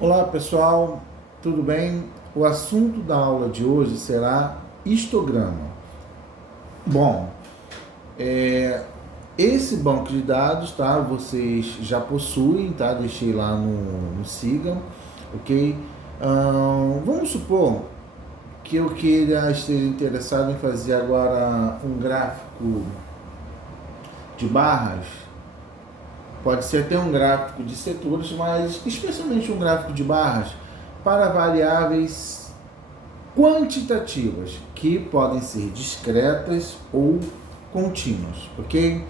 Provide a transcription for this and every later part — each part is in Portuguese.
Olá pessoal, tudo bem? O assunto da aula de hoje será histograma. Bom, esse banco de dados, tá? Vocês já possuem, tá? Deixei lá no Siga, ok? Vamos supor que eu esteja interessado em fazer agora um gráfico de barras. Pode ser até um gráfico de setores, mas especialmente um gráfico de barras para variáveis quantitativas, que podem ser discretas ou contínuas, ok?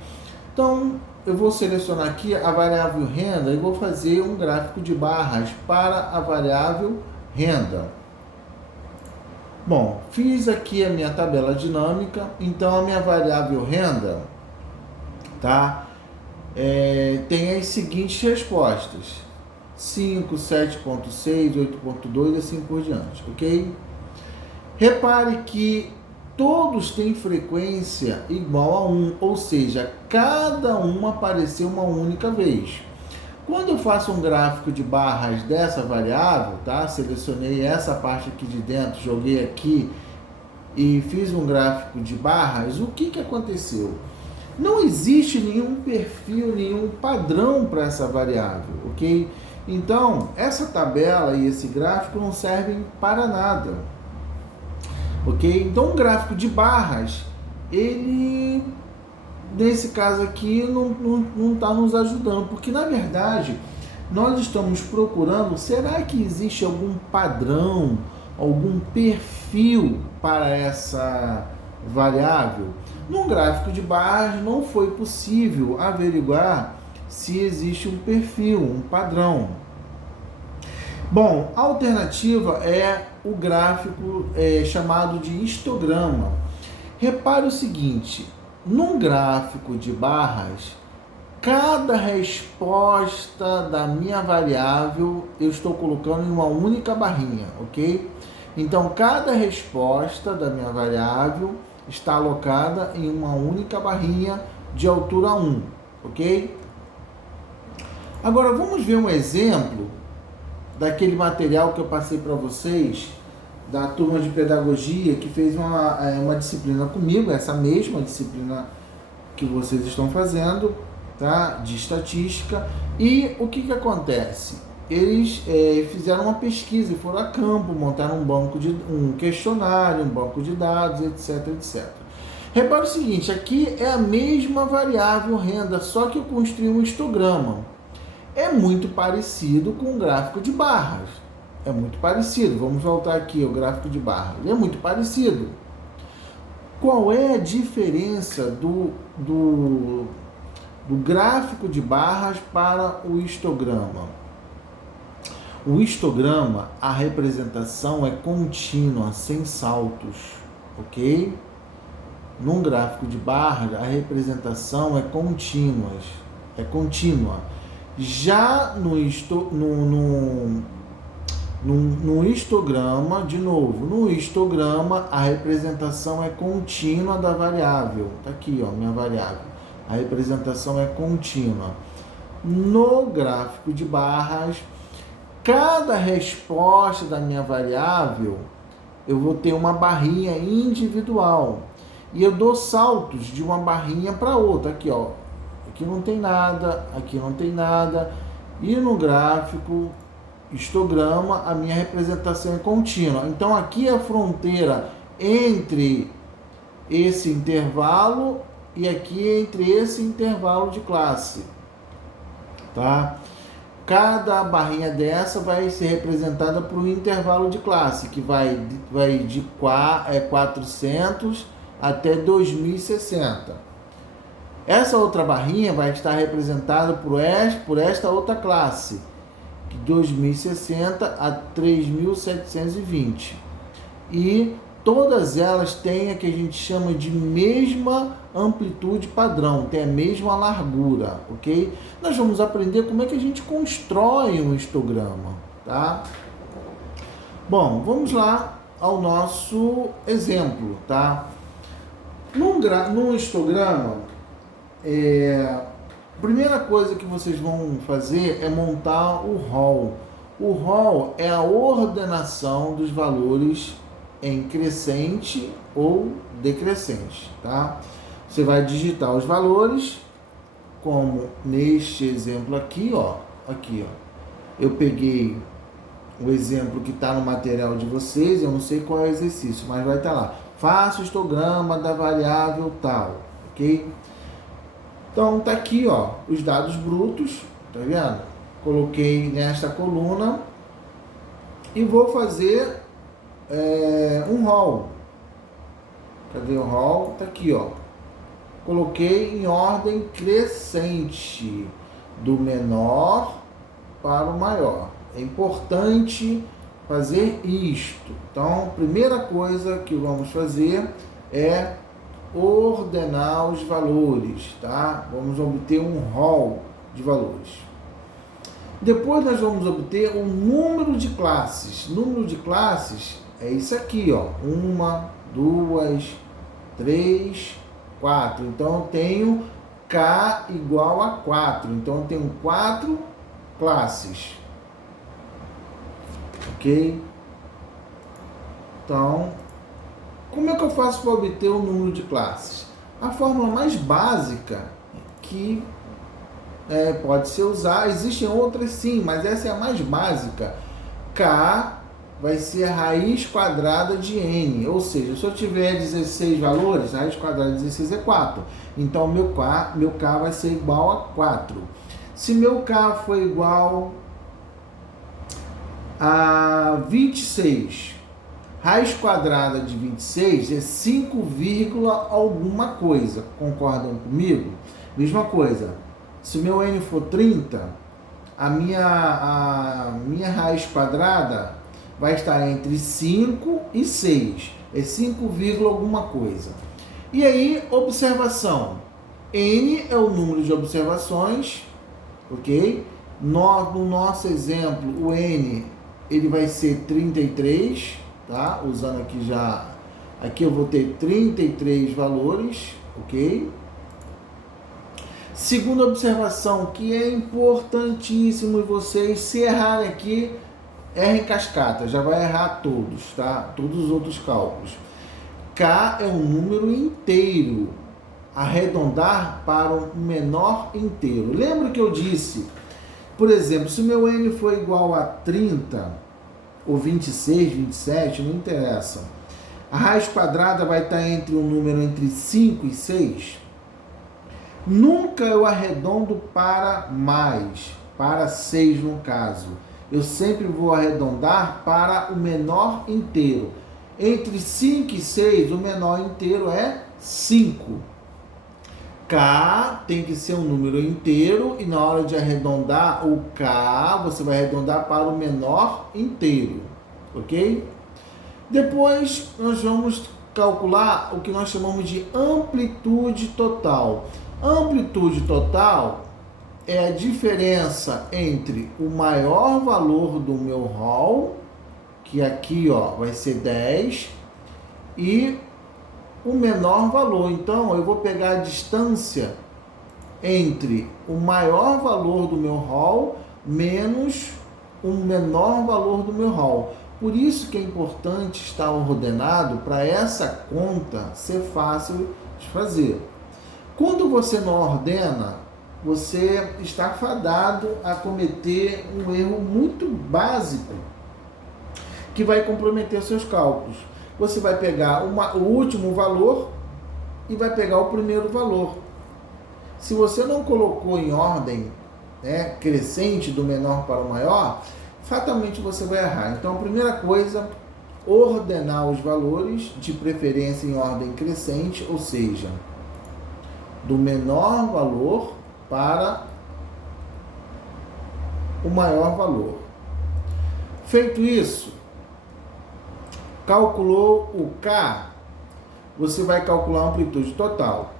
Então, eu vou selecionar aqui a variável renda e vou fazer um gráfico de barras para a variável renda. Bom, fiz aqui a minha tabela dinâmica, então a minha variável renda, tá? Tem as seguintes respostas: 5, 7.6, 8.2 e assim por diante, ok? Repare que todos têm frequência igual a 1, ou seja, cada uma apareceu uma única vez. Quando eu faço um gráfico de barras dessa variável, tá? Selecionei essa parte aqui de dentro, joguei aqui e fiz um gráfico de barras, o que aconteceu? Não existe nenhum perfil, nenhum padrão para essa variável, ok? Então, essa tabela e esse gráfico não servem para nada, ok? Então, um gráfico de barras, ele, nesse caso aqui, não está nos ajudando, porque, na verdade, nós estamos procurando, será que existe algum padrão, algum perfil para essa variável? Num gráfico de barras não foi possível averiguar se existe um perfil, um padrão. Bom, a alternativa é o gráfico chamado de histograma. Repare o seguinte: num gráfico de barras, cada resposta da minha variável eu estou colocando em uma única barrinha, ok? Então, cada resposta da minha variável está alocada em uma única barrinha de altura 1, ok? Agora, vamos ver um exemplo daquele material que eu passei para vocês, da turma de pedagogia, que fez uma disciplina comigo, essa mesma disciplina que vocês estão fazendo, tá? De estatística. E o que acontece? Eles fizeram uma pesquisa e foram a campo, montaram um questionário, um banco de dados, etc, etc. Repara o seguinte, aqui é a mesma variável renda, só que eu construí um histograma. É muito parecido com o gráfico de barras. É muito parecido. Vamos voltar aqui ao gráfico de barras. É muito parecido. Qual é a diferença do gráfico de barras para o histograma? O histograma, a representação é contínua, sem saltos, ok? Num gráfico de barras, a representação é contínua. Já no histograma, de novo, no histograma a representação é contínua da variável. Tá aqui, ó, minha variável. A representação é contínua. No gráfico de barras, cada resposta da minha variável, eu vou ter uma barrinha individual. E eu dou saltos de uma barrinha para outra. Aqui, ó. Aqui não tem nada, aqui não tem nada. E no gráfico histograma, a minha representação é contínua. Então, aqui é a fronteira entre esse intervalo e aqui entre esse intervalo de classe. Tá? Cada barrinha dessa vai ser representada por um intervalo de classe, que vai de 400 até 2060. Essa outra barrinha vai estar representada por esta outra classe, de 2060 a 3720. E todas elas têm a que a gente chama de mesma amplitude padrão, tem a mesma largura, ok? Nós vamos aprender como é que a gente constrói um histograma, tá? Bom, vamos lá ao nosso exemplo, tá? Num histograma, a primeira coisa que vocês vão fazer é montar o rol. O rol é a ordenação dos valores em crescente ou decrescente, tá? Você vai digitar os valores, como neste exemplo aqui, ó. Aqui, ó. Eu peguei o exemplo que está no material de vocês, eu não sei qual é o exercício, mas vai estar lá. Faça o histograma da variável tal, ok? Então, tá aqui, ó, os dados brutos, tá vendo? Coloquei nesta coluna e vou fazer um rol. Cadê o rol? Tá aqui, ó. Coloquei em ordem crescente, do menor para o maior. É importante fazer isto. Então, primeira coisa que vamos fazer é ordenar os valores, tá? Vamos obter um rol de valores. Depois nós vamos obter um número de classes. Número de classes é isso aqui, ó. 1, 2, 3, 4. Então eu tenho K igual a 4. Então eu tenho 4 classes. Ok? Então, como é que eu faço para obter o número de classes? A fórmula mais básica que pode ser usar, existem outras sim, mas essa é a mais básica. K vai ser a raiz quadrada de N, ou seja, se eu tiver 16 valores, a raiz quadrada de 16 é 4. Então, meu K vai ser igual a 4. Se meu K for igual a 26, raiz quadrada de 26 é 5, alguma coisa. Concordam comigo? Mesma coisa. Se meu N for 30, a minha raiz quadrada vai estar entre 5 e 6. É 5, alguma coisa. E aí, observação. N é o número de observações, ok? No nosso exemplo, o N ele vai ser 33, tá? Usando aqui já... Aqui eu vou ter 33 valores, ok? Segunda observação, que é importantíssimo vocês, se errarem aqui, errem cascata, já vai errar todos, tá? Todos os outros cálculos. K é um número inteiro, arredondar para um menor inteiro. Lembra que eu disse, por exemplo, se meu N for igual a 30, ou 26, 27, não interessa. A raiz quadrada vai estar entre um número entre 5 e 6. Nunca eu arredondo para mais, para 6 no caso. Eu sempre vou arredondar para o menor inteiro. Entre 5 e 6, o menor inteiro é 5. K tem que ser um número inteiro e na hora de arredondar o K, você vai arredondar para o menor inteiro, ok? Depois nós vamos calcular o que nós chamamos de amplitude total. Amplitude total é a diferença entre o maior valor do meu rol, que aqui ó, vai ser 10, e o menor valor. Então, eu vou pegar a distância entre o maior valor do meu rol menos o menor valor do meu rol. Por isso que é importante estar ordenado para essa conta ser fácil de fazer. Quando você não ordena, você está fadado a cometer um erro muito básico que vai comprometer seus cálculos. Você vai pegar o último valor e vai pegar o primeiro valor. Se você não colocou em ordem crescente do menor para o maior, fatalmente você vai errar. Então, a primeira coisa, ordenar os valores, de preferência em ordem crescente, ou seja, do menor valor para o maior valor. Feito isso, calculou o K, você vai calcular a amplitude total.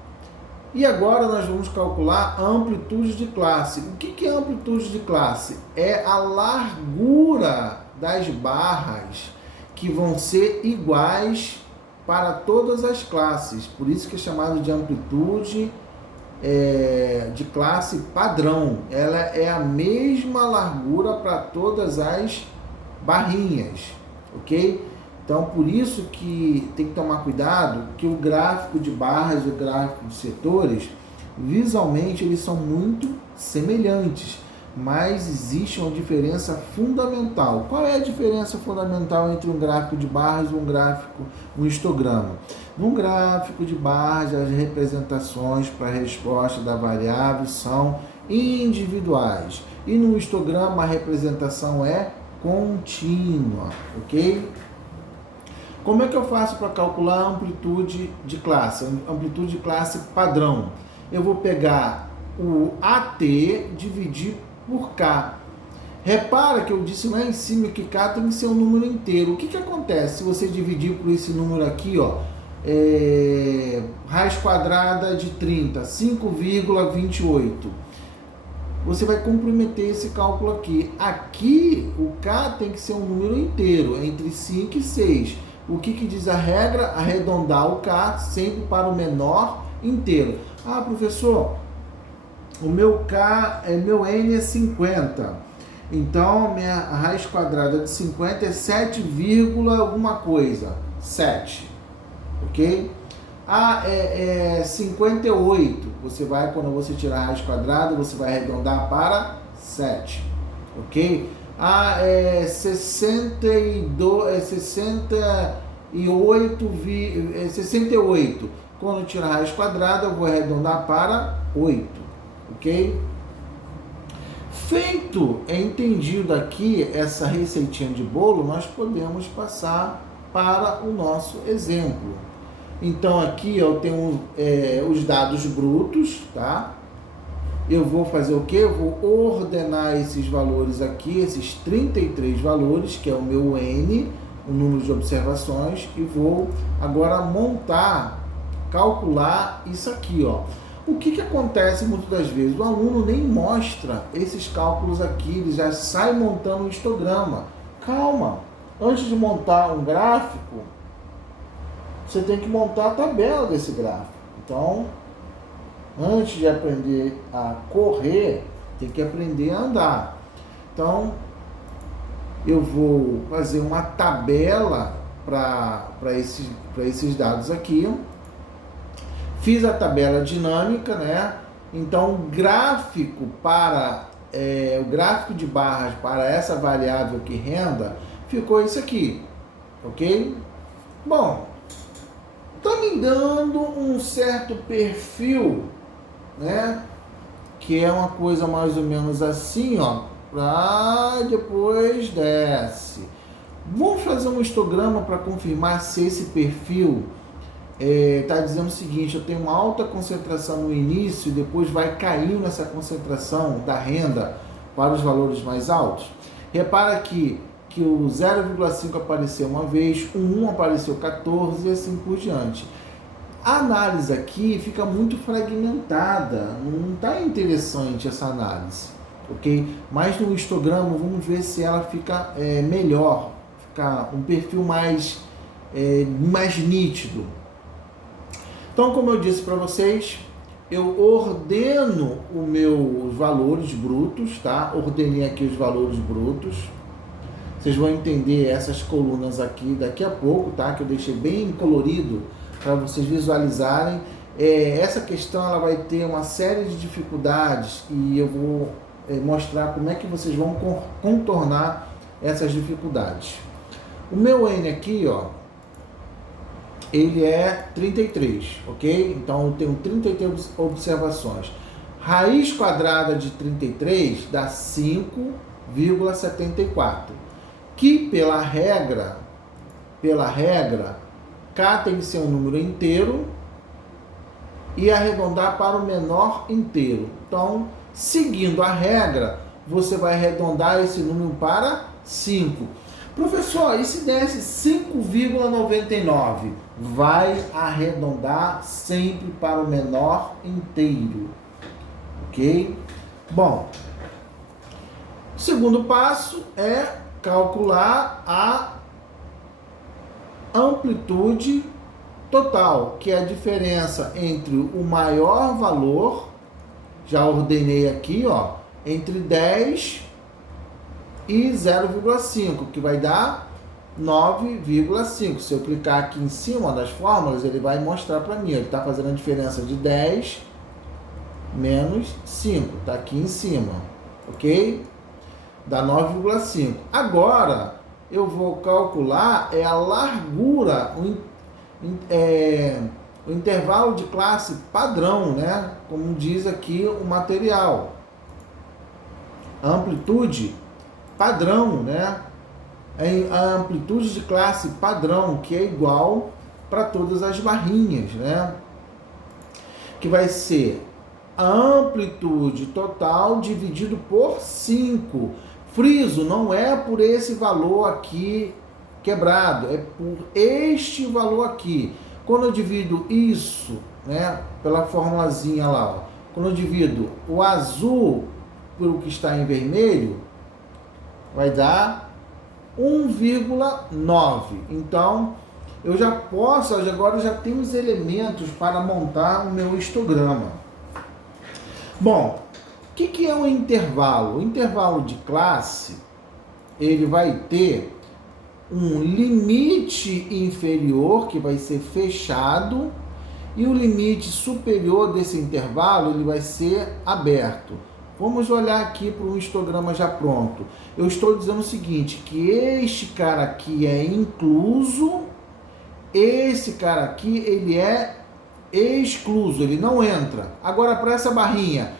E agora nós vamos calcular a amplitude de classe. O que é amplitude de classe? É a largura das barras que vão ser iguais para todas as classes. Por isso que é chamado de amplitude de classe padrão. Ela é a mesma largura para todas as barrinhas, ok? Então, por isso que tem que tomar cuidado que o gráfico de barras e o gráfico de setores, visualmente, eles são muito semelhantes, mas existe uma diferença fundamental. Qual é a diferença fundamental entre um gráfico de barras e um histograma? No gráfico de barras, as representações para a resposta da variável são individuais, e no histograma a representação é contínua, ok? Como é que eu faço para calcular a amplitude de classe padrão? Eu vou pegar o AT, dividir por K. Repara que eu disse lá em cima que K tem que ser um número inteiro. O que acontece se você dividir por esse número aqui, ó? Raiz quadrada de 30, 5,28. Você vai comprometer esse cálculo aqui. Aqui, o K tem que ser um número inteiro, entre 5 e 6. O que diz a regra? Arredondar o K sempre para o menor inteiro. Ah, professor, o meu meu N é 50. Então, a raiz quadrada de 50 é 7, alguma coisa. 7. Ok? Ah, é 58. Quando você tirar a raiz quadrada, você vai arredondar para 7. Ok? Ah, é 68. Quando tirar a raiz quadrada, eu vou arredondar para 8. Ok? Feito, entendido aqui essa receitinha de bolo, nós podemos passar para o nosso exemplo. Então aqui eu tenho os dados brutos, tá? Eu vou fazer o quê? Eu vou ordenar esses valores aqui, esses 33 valores, que é o meu N, o número de observações, e vou agora calcular isso aqui, ó. O que acontece muitas das vezes? O aluno nem mostra esses cálculos aqui, ele já sai montando um histograma. Calma, antes de montar um gráfico, você tem que montar a tabela desse gráfico. Então, antes de aprender a correr, tem que aprender a andar. Então, eu vou fazer uma tabela para esses dados aqui. Fiz a tabela dinâmica, né? Então, o gráfico de barras para essa variável que renda ficou isso aqui, ok? Bom, está me dando um certo perfil, né? Que é uma coisa mais ou menos assim, ó. Depois desce. Vamos fazer um histograma para confirmar se esse perfil está dizendo o seguinte: eu tenho uma alta concentração no início e depois vai caindo essa concentração da renda para os valores mais altos. Repara aqui que o 0,5 apareceu uma vez, o 1 apareceu 14 e assim por diante. A análise aqui fica muito fragmentada, não está interessante essa análise, ok? Mas no histograma vamos ver se ela fica melhor, fica um perfil mais nítido. Então, como eu disse para vocês, eu ordeno os meus valores brutos, tá? Ordenei aqui os valores brutos. Vocês vão entender essas colunas aqui daqui a pouco, tá? Que eu deixei bem colorido para vocês visualizarem. Essa questão ela vai ter uma série de dificuldades e eu vou mostrar como é que vocês vão contornar essas dificuldades. O meu N aqui, ó, ele é 33, ok? Então eu tenho 33 observações. Raiz quadrada de 33 dá 5,74. Que pela regra, K tem que ser um número inteiro e arredondar para o menor inteiro. Então, seguindo a regra, você vai arredondar esse número para 5. Professor, e se desse 5,99? Vai arredondar sempre para o menor inteiro, ok? Bom, o segundo passo é calcular a amplitude total, que é a diferença entre o maior valor já ordenei aqui, ó, entre 10 e 0,5, que vai dar 9,5. Se eu clicar aqui em cima das fórmulas, ele vai mostrar para mim. Ele está fazendo a diferença de 10 menos 5. Está aqui em cima, ok? Dá 9,5. Agora, eu vou calcular a largura, o intervalo de classe padrão, né? Como diz aqui o material. A amplitude padrão, né? A amplitude de classe padrão, que é igual para todas as barrinhas, né? Que vai ser a amplitude total dividido por 5. Friso, não é por esse valor aqui quebrado, é por este valor aqui. Quando eu divido isso, né, pela formulazinha lá, ó, quando eu divido o azul pelo que está em vermelho, vai dar 1,9. Então, eu já posso, agora eu já tenho os elementos para montar o meu histograma. Bom, o que é um intervalo? O intervalo de classe, ele vai ter um limite inferior, que vai ser fechado, e o limite superior desse intervalo, ele vai ser aberto. Vamos olhar aqui para um histograma já pronto. Eu estou dizendo o seguinte, que este cara aqui é incluso, esse cara aqui, ele é excluso, ele não entra. Agora, para essa barrinha,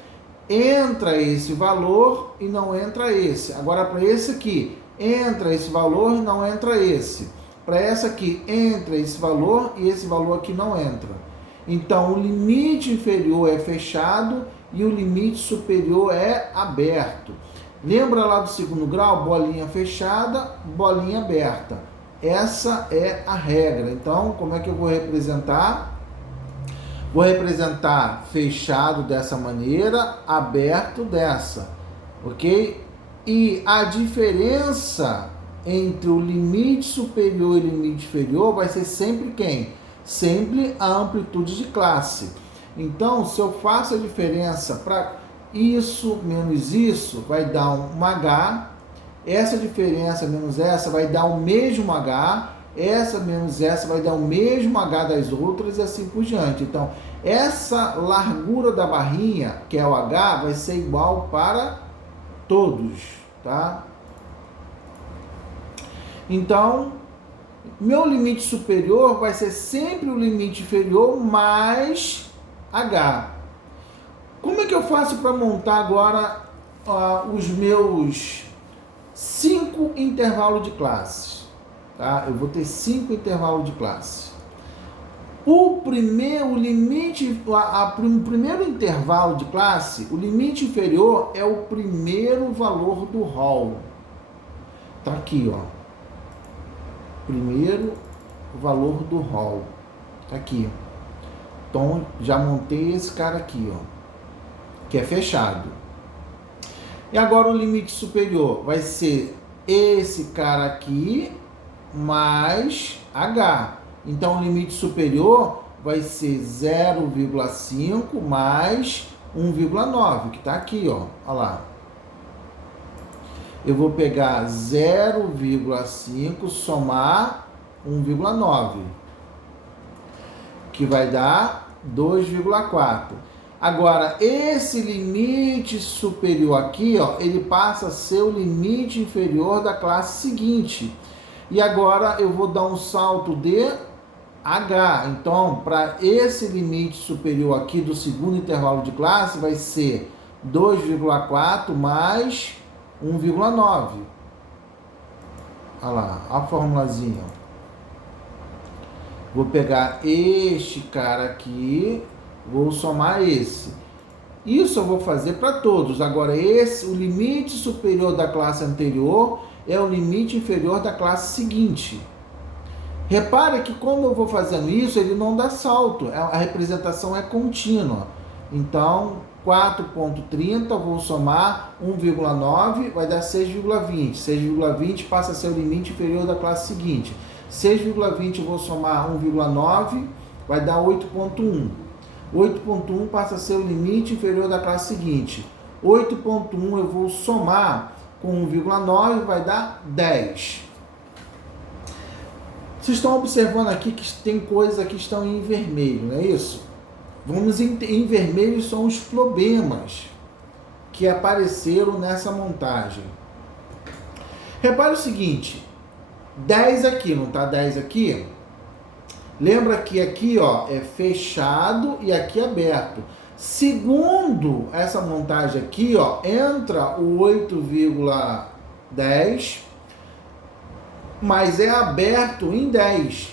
entra esse valor e não entra esse. Agora, para esse aqui, entra esse valor e não entra esse. Para essa aqui, entra esse valor e esse valor aqui não entra. Então, o limite inferior é fechado e o limite superior é aberto. Lembra lá do segundo grau? Bolinha fechada, bolinha aberta. Essa é a regra. Então, como é que eu vou representar? Vou representar fechado dessa maneira, aberto dessa, ok? E a diferença entre o limite superior e o limite inferior vai ser sempre quem? Sempre a amplitude de classe. Então, se eu faço a diferença para isso menos isso, vai dar um H. Essa diferença menos essa vai dar o mesmo H. Essa menos essa vai dar o mesmo H das outras e assim por diante. Então, essa largura da barrinha, que é o H, vai ser igual para todos, tá? Então, meu limite superior vai ser sempre o limite inferior mais H. Como é que eu faço para montar agora os meus 5 intervalos de classe? Tá? Eu vou ter 5 intervalos de classe. O primeiro intervalo de classe, o limite inferior é o primeiro valor do hall. Tá aqui, ó. Primeiro valor do hall. Tá aqui. Então, já montei esse cara aqui, ó, que é fechado. E agora o limite superior vai ser esse cara aqui mais H. Então, o limite superior vai ser 0,5 mais 1,9, que está aqui, ó. Olha lá. Eu vou pegar 0,5 somar 1,9, que vai dar 2,4. Agora, esse limite superior aqui, ó, ele passa a ser o limite inferior da classe seguinte. E agora eu vou dar um salto de H. Então, para esse limite superior aqui do segundo intervalo de classe, vai ser 2,4 mais 1,9. Olha lá, a formulazinha. Vou pegar este cara aqui, vou somar esse. Isso eu vou fazer para todos. Agora, o limite superior da classe anterior é o limite inferior da classe seguinte. Repare que quando eu vou fazendo isso, ele não dá salto. A representação é contínua. Então, 4,30, vou somar 1,9, vai dar 6,20. 6,20 passa a ser o limite inferior da classe seguinte. 6,20 eu vou somar 1,9, vai dar 8,1. 8.1 passa a ser o limite inferior da classe seguinte. 8.1 eu vou somar com 1,9, vai dar 10. Vocês estão observando aqui que tem coisas que estão em vermelho, não é isso? Em vermelho são os problemas que apareceram nessa montagem. Repare o seguinte, 10 aqui, não está 10 aqui? Lembra que aqui ó, é fechado e aqui é aberto. Segundo essa montagem aqui, ó, entra o 8,10, mas é aberto em 10.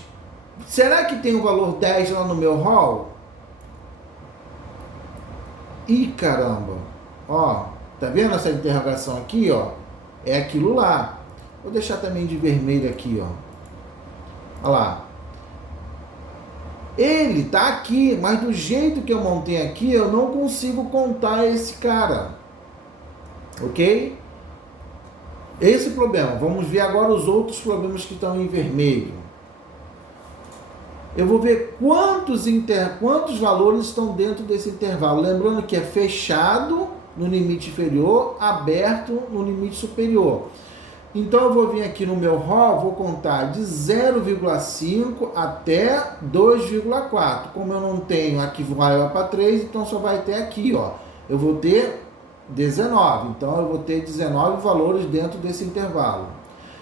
Será que tem o valor 10 lá no meu hall? Ih, caramba! Ó, tá vendo essa interrogação aqui, ó? É aquilo lá. Vou deixar também de vermelho aqui, ó. Olha lá. Ele tá aqui, mas do jeito que eu montei aqui, eu não consigo contar esse cara. Ok? Esse problema. Vamos ver agora os outros problemas que estão em vermelho. Eu vou ver quantos valores estão dentro desse intervalo. Lembrando que é fechado no limite inferior, aberto no limite superior. Então eu vou vir aqui no meu RO, vou contar de 0,5 até 2,4. Como eu não tenho aqui vai para 3, então só vai ter aqui, ó. Eu vou ter 19. Então eu vou ter 19 valores dentro desse intervalo.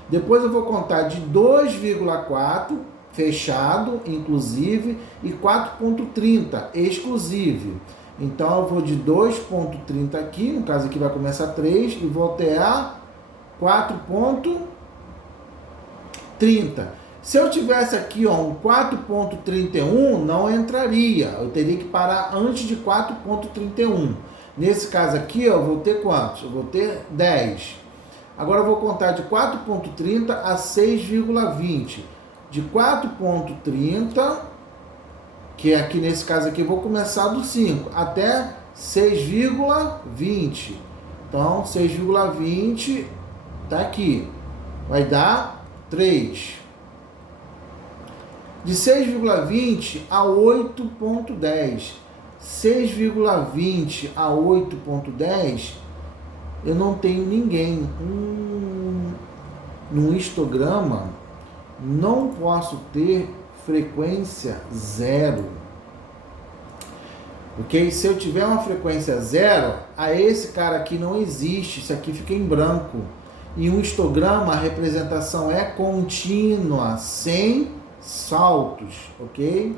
Depois eu vou contar de 2,4 fechado, inclusive, e 4,30 exclusive. Então eu vou de 2,30 aqui, no caso aqui vai começar 3 e vou até a 4,30. Se eu tivesse aqui ó, um 4,31, não entraria. Eu teria que parar antes de 4,31. Nesse caso aqui, ó, eu vou ter quantos? Eu vou ter 10. Agora eu vou contar de 4,30 a 6,20. De 4,30, que é aqui nesse caso aqui, eu vou começar do 5, até 6,20. Então, 6,20 tá aqui. Vai dar 3. De 6,20 a 8,10. 6,20 a 8,10, eu não tenho ninguém. No histograma, não posso ter frequência 0. Ok? Se eu tiver uma frequência 0, a esse cara aqui não existe. Isso aqui fica em branco. Em um histograma, a representação é contínua, sem saltos. Ok?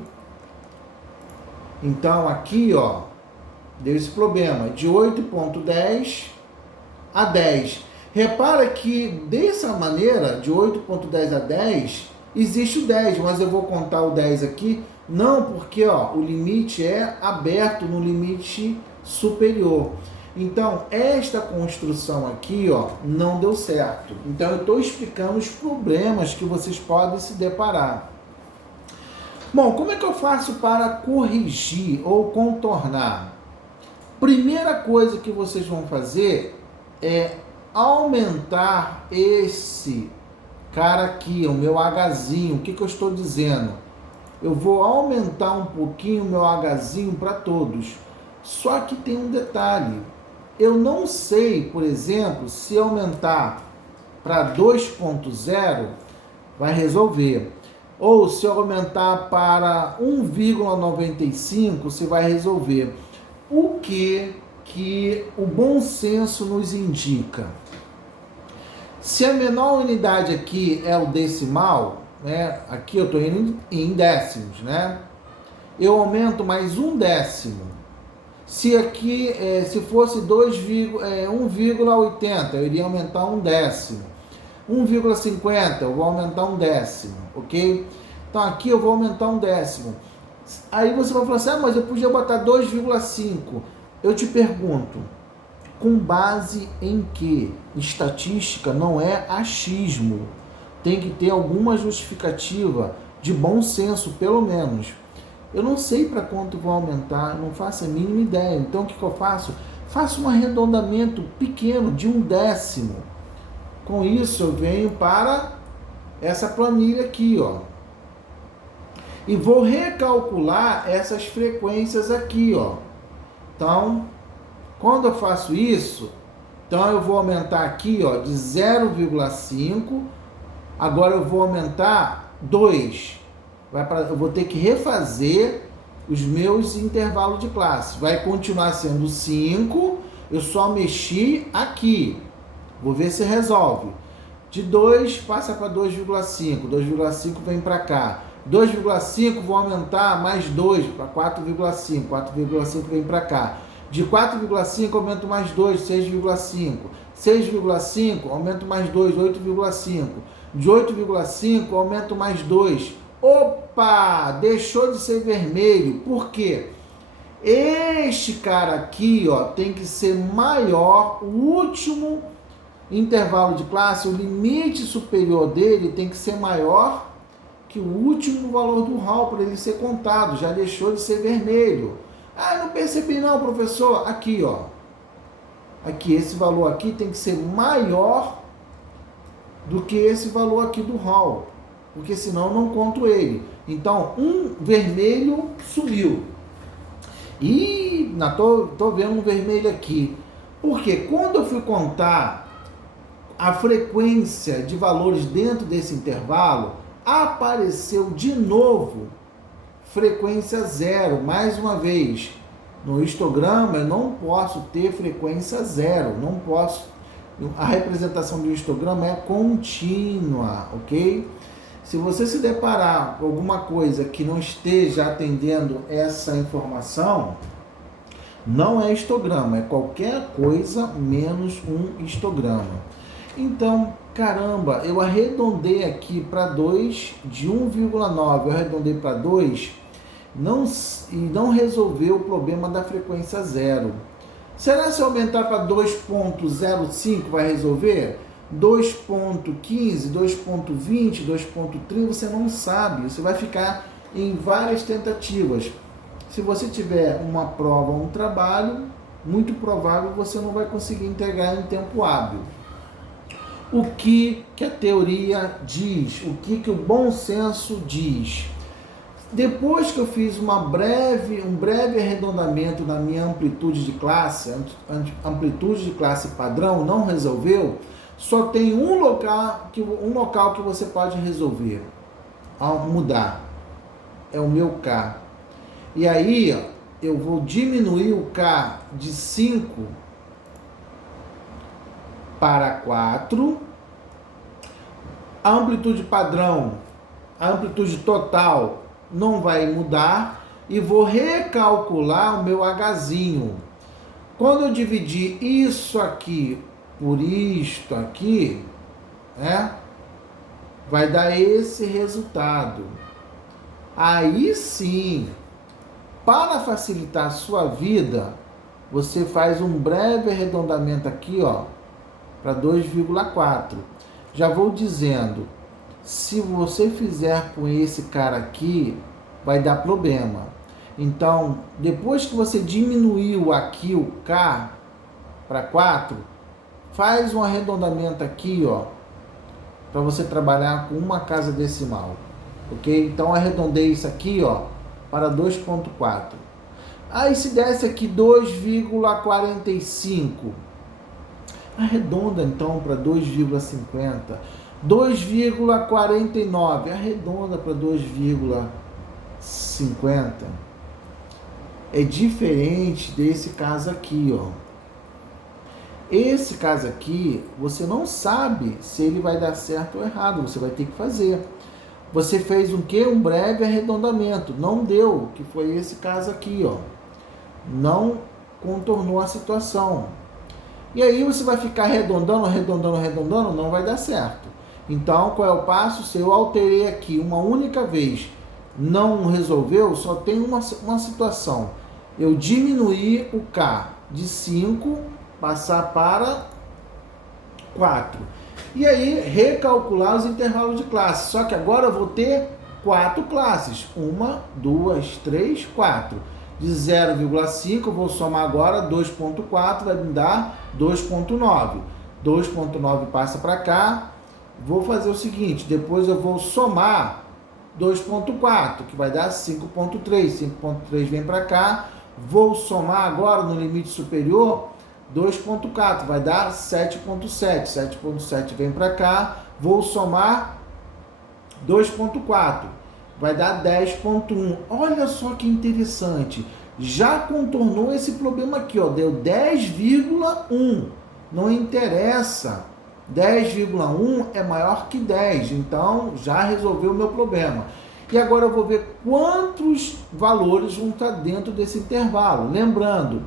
Então, aqui, ó, deu esse problema. De 8,10 a 10. Repara que, dessa maneira, de 8,10 a 10, existe o 10, mas eu vou contar o 10 aqui. Não, porque ó, o limite é aberto no limite superior. Então, esta construção aqui ó, não deu certo. Então, eu estou explicando os problemas que vocês podem se deparar. Bom, como é que eu faço para corrigir ou contornar? Primeira coisa que vocês vão fazer é aumentar esse cara aqui, o meu Hzinho. O que eu estou dizendo? Eu vou aumentar um pouquinho o meu Hzinho para todos. Só que tem um detalhe. Eu não sei, por exemplo, se aumentar para 2,0 vai resolver. Ou se eu aumentar para 1,95 se vai resolver. O que o bom senso nos indica? Se a menor unidade aqui é o decimal, né? Aqui eu estou indo em décimos, né? Eu aumento mais 1 décimo. Se aqui, se fosse 1,80, eu iria aumentar 1 décimo. 1,50, eu vou aumentar 1 décimo, ok? Então aqui eu vou aumentar 1 décimo. Aí você vai falar assim, mas eu podia botar 2,5. Eu te pergunto, com base em que? Estatística não é achismo. Tem que ter alguma justificativa de bom senso, pelo menos. Eu não sei para quanto vou aumentar, não faço a mínima ideia. Então o que eu faço? Faço um arredondamento pequeno de 1 décimo. Com isso eu venho para essa planilha aqui, ó. e vou recalcular essas frequências aqui, ó. Então, quando eu faço isso, então eu vou aumentar aqui, ó, de 0,5, agora eu vou aumentar 2. Eu vou ter que refazer os meus intervalos de classe. Vai continuar sendo 5, eu só mexi aqui. Vou ver se resolve. De 2 passa para 2,5. 2,5 vem para cá. 2,5 vou aumentar mais 2 para 4,5. 4,5 vem para cá. De 4,5 aumento mais 2, 6,5. 6,5 aumento mais 2, 8,5. De 8,5 aumento mais 2. Opa! Deixou de ser vermelho. Por quê? Este cara aqui, ó, tem que ser maior. O último intervalo de classe, o limite superior dele tem que ser maior que o último valor do Hall para ele ser contado. Já deixou de ser vermelho. Ah, não percebi não, professor. Aqui, ó. Aqui, esse valor aqui tem que ser maior do que esse valor aqui do Hall. Porque senão eu não conto ele. Então, um vermelho sumiu. E tô vendo um vermelho aqui. Porque quando eu fui contar a frequência de valores dentro desse intervalo, apareceu de novo frequência 0, mais uma vez. No histograma eu não posso ter frequência 0, não posso. A representação do histograma é contínua, ok? Se você se deparar com alguma coisa que não esteja atendendo essa informação, não é histograma, é qualquer coisa menos um histograma. Então, caramba, eu arredondei aqui para 2, de 1,9 eu arredondei para 2, e não resolveu o problema da frequência 0. Será se eu aumentar para 2,05 vai resolver? 2,15, 2,20, 2,30, você não sabe, você vai ficar em várias tentativas. Se você tiver uma prova ou um trabalho, muito provável você não vai conseguir entregar em tempo hábil. O que a teoria diz? O que o bom senso diz? Depois que eu fiz um breve arredondamento na minha amplitude de classe, amplitude de classe padrão, não resolveu, só tem um local que você pode resolver, mudar, é o meu K. E aí, ó, eu vou diminuir o K de 5 para 4, a amplitude padrão, a amplitude total não vai mudar e vou recalcular o meu Hzinho. Quando eu dividir isso aqui por isto aqui, né, vai dar esse resultado. Aí sim, para facilitar a sua vida, você faz um breve arredondamento aqui, ó, para 2,4. Já vou dizendo, se você fizer com esse cara aqui, vai dar problema. Então, depois que você diminuiu aqui o K para 4, faz um arredondamento aqui, ó, para você trabalhar com uma casa decimal, ok? Então, arredondei isso aqui, ó, para 2,4. Aí, se desse aqui 2,45, arredonda então para 2,50. 2,49, arredonda para 2,50. É diferente desse caso aqui, ó. Esse caso aqui, você não sabe se ele vai dar certo ou errado, você vai ter que fazer. Você fez um quê? Um breve arredondamento, não deu, que foi esse caso aqui, ó. Não contornou a situação. E aí você vai ficar arredondando, não vai dar certo. Então, qual é o passo? Se eu alterei aqui uma única vez, não resolveu, só tem uma situação. Eu diminuir o K de 5, passar para 4. E aí, recalcular os intervalos de classe. Só que agora eu vou ter 4 classes. 1, 2, 3, 4. De 0,5, eu vou somar agora 2,4, vai me dar 2,9. 2,9 passa para cá. Vou fazer o seguinte, depois eu vou somar 2.4, que vai dar 5.3. 5.3 vem para cá. Vou somar agora no limite superior 2.4, vai dar 7.7. 7.7 vem para cá. Vou somar 2.4, vai dar 10.1. Olha só que interessante. Já contornou esse problema aqui, ó, deu 10,1. Não interessa. 10,1 é maior que 10, então já resolveu o meu problema. E agora eu vou ver quantos valores vão estar dentro desse intervalo. Lembrando,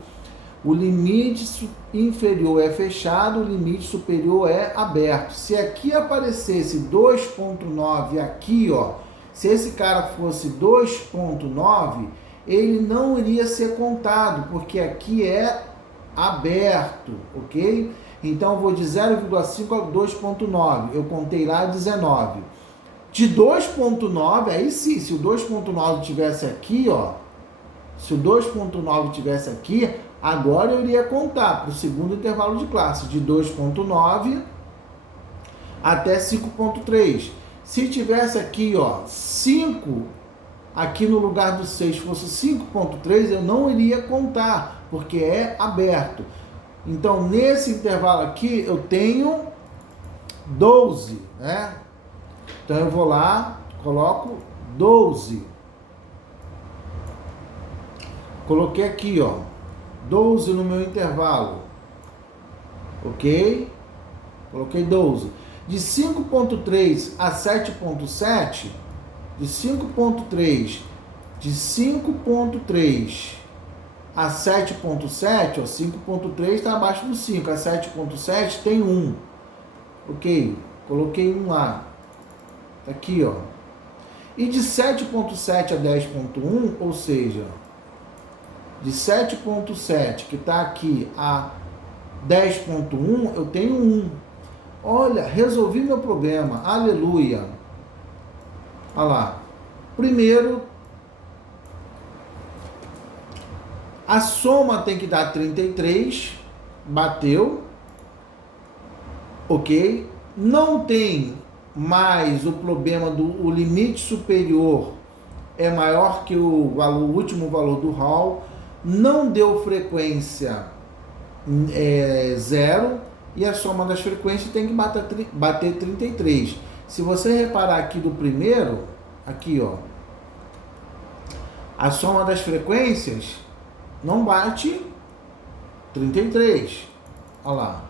o limite inferior é fechado, o limite superior é aberto. Se aqui aparecesse 2,9 aqui, ó, se esse cara fosse 2,9, ele não iria ser contado, porque aqui é aberto, ok? Então, eu vou de 0,5 a 2,9. Eu contei lá 19. De 2,9, aí sim, se o 2,9 tivesse aqui, ó, se o 2,9 tivesse aqui, agora eu iria contar para o segundo intervalo de classe, de 2,9 até 5,3. Se tivesse aqui, ó, 5, aqui no lugar do 6 fosse 5,3, eu não iria contar, porque é aberto. Então, nesse intervalo aqui, eu tenho 12, né? Então, eu vou lá, coloco 12. Coloquei aqui, ó, 12 no meu intervalo. Ok? Coloquei 12. De 5,3 a 7,7, de 5,3 a 7,7, ó, 5,3 está abaixo do 5, a 7,7 tem 1. Ok, coloquei 1 lá. Tá aqui, ó. E de 7,7 a 10,1, ou seja, de 7,7 que está aqui a 10,1, eu tenho 1. Olha, resolvi meu problema. Aleluia. Olha lá. Primeiro, a soma tem que dar 33. Bateu. Ok. Não tem mais o problema do o limite superior é maior que o valor, o último valor do hall. Não deu frequência 0. E a soma das frequências tem que bater 33. Se você reparar aqui do primeiro, aqui, ó, a soma das frequências não bate 33. Olha lá.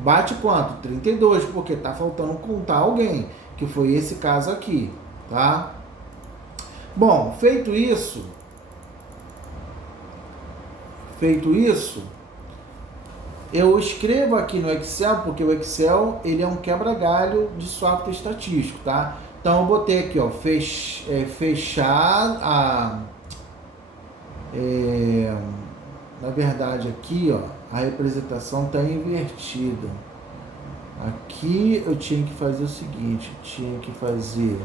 Bate quanto? 32, porque tá faltando contar alguém, que foi esse caso aqui, tá? Bom, feito isso, eu escrevo aqui no Excel, porque o Excel ele é um quebra-galho de software estatístico, tá? Então eu botei aqui, ó, fechar na verdade aqui, ó, a representação está invertida. Aqui eu tinha que fazer o seguinte, tinha que fazer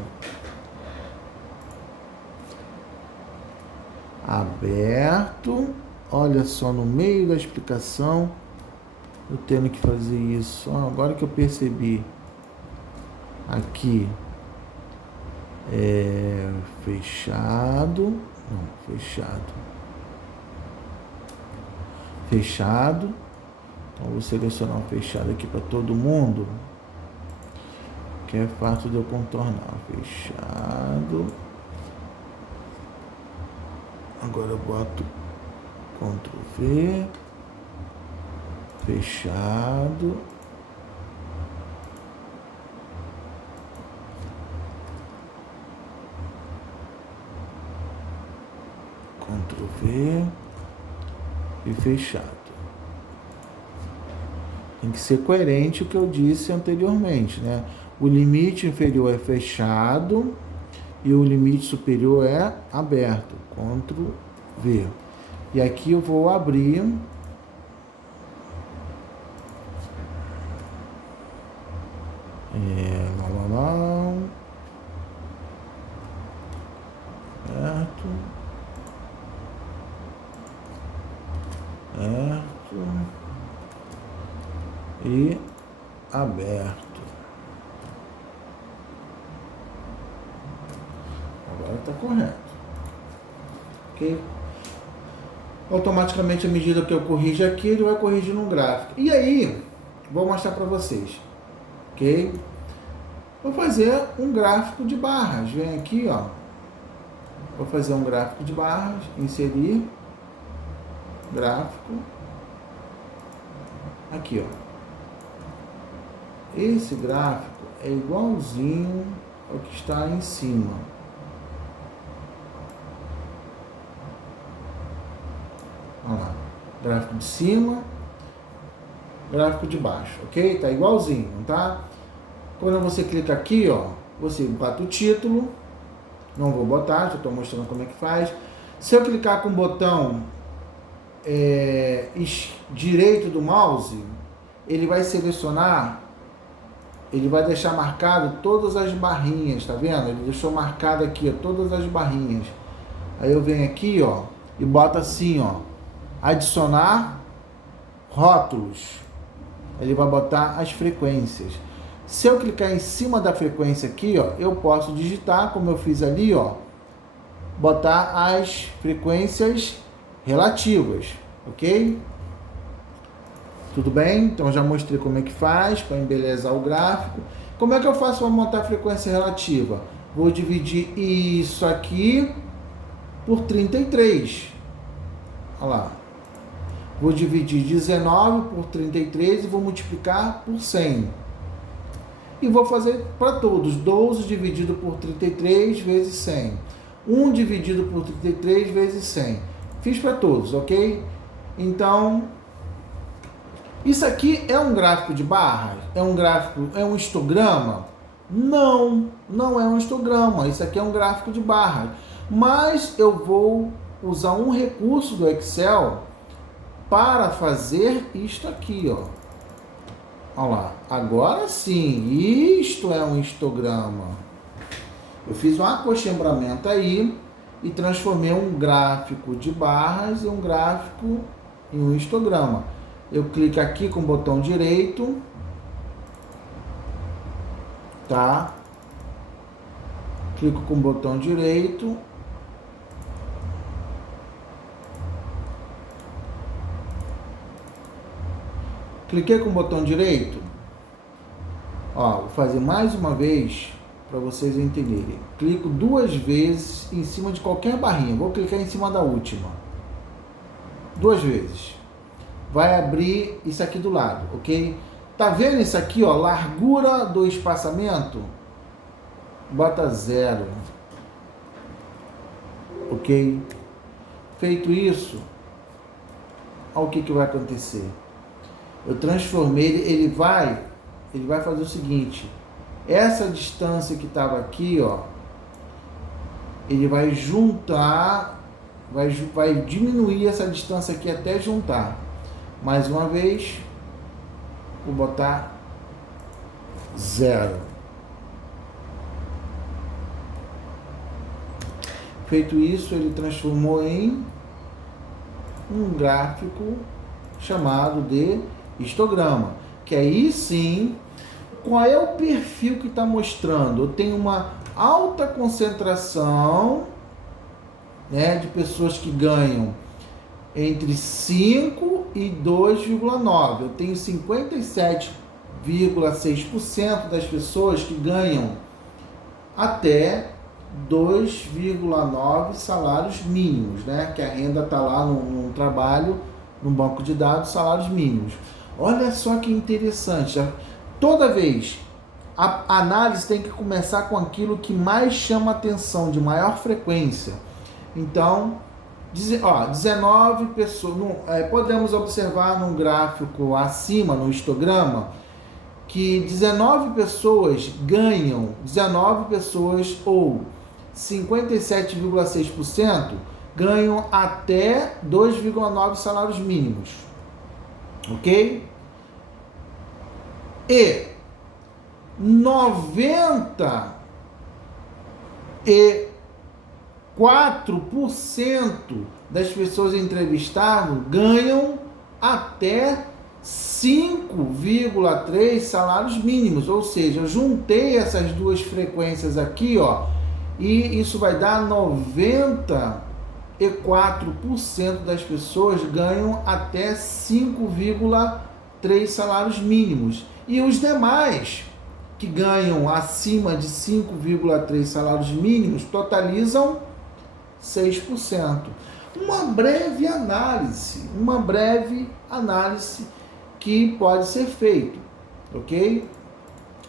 aberto, olha só, no meio da explicação eu tendo que fazer isso. Agora que eu percebi, aqui é fechado, então vou selecionar um fechado aqui para todo mundo, que é fácil de eu contornar. Fechado. Agora eu boto Ctrl V, fechado, Ctrl V e fechado. Tem que ser coerente o que eu disse anteriormente, né? O limite inferior é fechado e o limite superior é aberto. Ctrl V. E aqui eu vou abrir e aberto. Está correto. Ok? Automaticamente, à medida que eu corrijo aqui, ele vai corrigir no gráfico. E aí, vou mostrar para vocês. Ok? Vou fazer um gráfico de barras. Vem aqui, ó. Vou fazer um gráfico de barras, inserir, gráfico. Aqui, ó. Esse gráfico é igualzinho ao que está em cima. Olha lá. Gráfico de cima, gráfico de baixo, ok? Tá igualzinho, tá? Quando você clica aqui, ó, você bota o título. Não vou botar, já estou mostrando como é que faz. Se eu clicar com o botão direito do mouse, ele vai selecionar, ele vai deixar marcado todas as barrinhas, tá vendo? Ele deixou marcado aqui, ó, todas as barrinhas. Aí eu venho aqui, ó, e boto assim, ó, adicionar rótulos. Ele vai botar as frequências. Se eu clicar em cima da frequência aqui, ó, eu posso digitar, como eu fiz ali, ó, botar as frequências relativas, ok? Tudo bem? Então já mostrei como é que faz para embelezar o gráfico. Como é que eu faço para montar a frequência relativa? Vou dividir isso aqui por 33. Olha lá. Vou dividir 19 por 33 e vou multiplicar por 100. E vou fazer para todos. 12 dividido por 33 vezes 100. 1 dividido por 33 vezes 100. Fiz para todos, ok? Então, isso aqui é um gráfico de barras? É um gráfico, é um histograma? Não, não é um histograma. Isso aqui é um gráfico de barras. Mas eu vou usar um recurso do Excel para fazer isto aqui, ó. Olha lá, agora sim, isto é um histograma. Eu fiz um acochambramento aí e transformei um gráfico de barras em um gráfico em um histograma. Eu clico aqui com o botão direito, tá? Clico com o botão direito. Cliquei com o botão direito. Ó, vou fazer mais uma vez para vocês entenderem. Clico 2 vezes em cima de qualquer barrinha. Vou clicar em cima da última. 2 vezes. Vai abrir isso aqui do lado, ok? Tá vendo isso aqui, ó? Largura do espaçamento. Bota 0. Ok? Feito isso, olha o que vai acontecer. Eu transformei ele, vai fazer o seguinte, essa distância que estava aqui, ó, ele vai juntar, vai diminuir essa distância aqui até juntar. Mais uma vez, vou botar 0. Feito isso, ele transformou em um gráfico chamado de histograma, que aí sim, qual é o perfil que está mostrando? Eu tenho uma alta concentração, né, de pessoas que ganham entre 5 e 2,9. Eu tenho 57,6% das pessoas que ganham até 2,9 salários mínimos, né? Que a renda está lá no trabalho, no banco de dados, salários mínimos. Olha só que interessante. Toda vez a análise tem que começar com aquilo que mais chama atenção, de maior frequência. Então, 19 pessoas. Podemos observar num gráfico acima, no histograma, que 19 pessoas ganham, 19 pessoas ou 57,6% ganham até 2,9 salários mínimos. Ok? E 94% das pessoas entrevistadas ganham até 5,3 salários mínimos. Ou seja, eu juntei essas duas frequências aqui, ó, e isso vai dar 94% das pessoas ganham até 5,3 salários mínimos. E os demais que ganham acima de 5,3 salários mínimos totalizam 6%. Uma breve análise que pode ser feito, ok?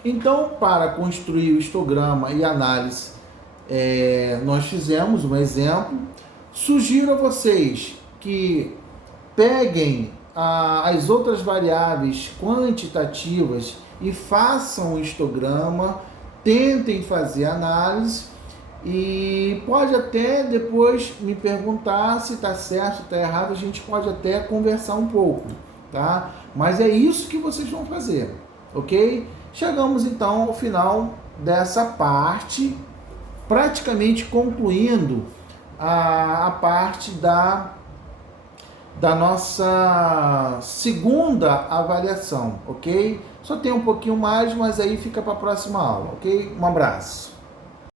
Então, para construir o histograma e análise, nós fizemos um exemplo. Sugiro a vocês que peguem as outras variáveis quantitativas e façam um histograma, tentem fazer análise e pode até depois me perguntar se está certo, se está errado, a gente pode até conversar um pouco, tá? Mas é isso que vocês vão fazer, ok? Chegamos então ao final dessa parte, praticamente concluindo a parte da nossa segunda avaliação, ok? Só tem um pouquinho mais, mas aí fica para a próxima aula, ok? Um abraço.